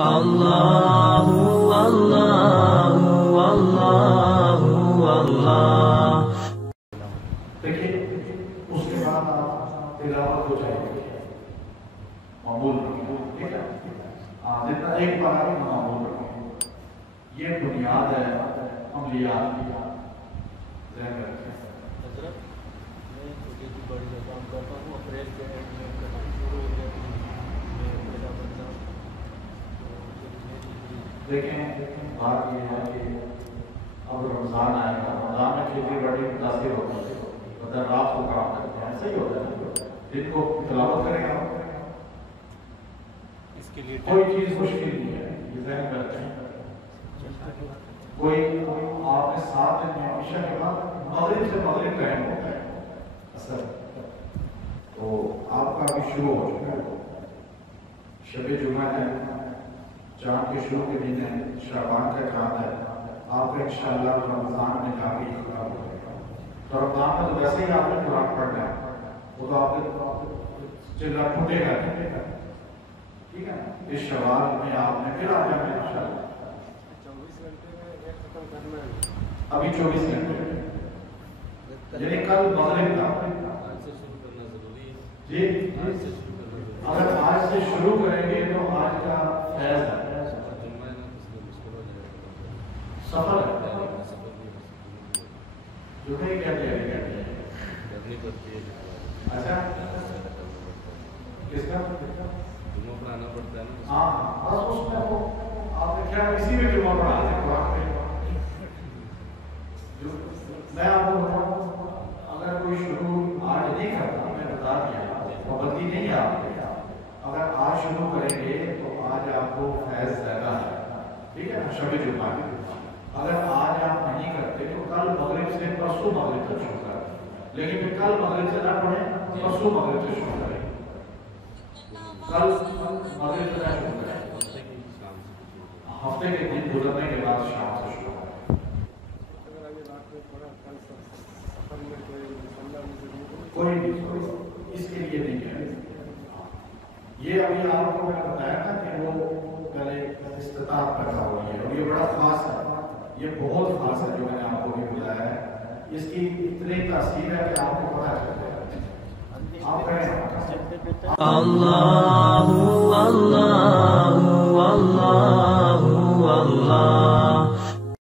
اللہ اللہ اللہ اللہ۔ دیکھیے اس کے بعد آپ تلاوت ہو جائے گی، معمول رکھیں، ٹھیک ہے؟ جتنا ایک بار آپ معمول رکھیں، یہ بنیاد ہے عملیات کی، ذہن رکھیں۔ حضرت میں چھوٹی سی بڑی کا کام کرتا ہوں، اپریل کے اینڈ میں کام شروع ہو گیا، میں پہلا بندہ۔ دیکھیں بات یہ ہے کہ اب رمضان آئے گا، رمضان میں کھیتی باڑی متاثر ہوتی ہے، مطلب رات کو کام کرتے ہیں، صحیح ہوتا ہے، دن کو تلاوت کریں گا، اس کے لیے کوئی چیز مشکل نہیں ہے، یہ ذہن میں رکھیں۔ کوئی آپ نے 7 دن میں عشاء کے بعد مغرب سے مغرب ٹائم ہوتا ہے اصل، تو آپ کا ابھی شروع ہو چکا ہے، شب جمعہ ہے، چاند کے شروع کے دن ہے، شعبان کا چاند ہے، آپ کا انشاءاللہ رمضان میں جا کے خراب ہو جائے گا۔ تو رمضان میں تو ویسے ہی آپ نے قرآن پڑھنا ہے، وہ تو آپ کے چلا پھوٹے گا، ٹھیک ہے نا؟ اس شوال میں آپ نے پھر آ جانا ہے انشاءاللہ۔ 24 گھنٹے میں ایک ختم کرنا ہے، ابھی 24 گھنٹے میں، یعنی کل مغرب کا آج سے شروع کرنا ضروری ہے جی، آج سے شروع کرنا ضروری ہے۔ اگر آج سے شروع کریں گے تو آج کا فیض ہے، جمعہ ہے نا، اس لیے مشکل ہو جائے گا، سفر ہے، سفر بھی ہو سکتا ہے، جو ہے کیا تیاری کرتے ہیں؟ کرنی پڑتی ہے، اچھا کس کا؟ جمعہ پڑھانا پڑتا ہے نا۔ ہاں بس اس میں وہ آپ نے کیا اسی میں جمعہ پڑھا دیں قرآن میں۔ میں آپ کو بتاؤں، اگر کوئی شروع آج نہیں کرتا، میں بتا دیا پابندی نہیں ہے آپ کے، اگر آج شروع کریں گے تو آج آپ کو فیض زیادہ ہے، ٹھیک ہے نا؟ شب جمعہ کی اگر آج آپ نہیں کرتے تو کل مغرب سے پرسوں مغرب تک شروع کریں، لیکن پھر کل مغرب سے نہ پڑھیں، پرسوں مغرب سے شروع کریں، کل مغرب سے نہ شروع کریں، ہفتے کے دن گزرنے کے بعد شام سے شروع کریں۔ اگر ابھی رات میں پڑھا، کل سفر میں کوئی نہیں، اس کے لیے نہیں ہے، یہ ابھی آپ کو میں نے بتایا نا کہ وہ پہلے استطاعت پیدا ہو رہی ہے، اور یہ بڑا خاص ہے، یہ بہت خاص ہے جو میں نے آپ کو بھی بتایا ہے، اس کی اتنی تاثیر ہے کہ آپ کو پتہ چل جائے گا۔ آپ کہیں اللہ اللہ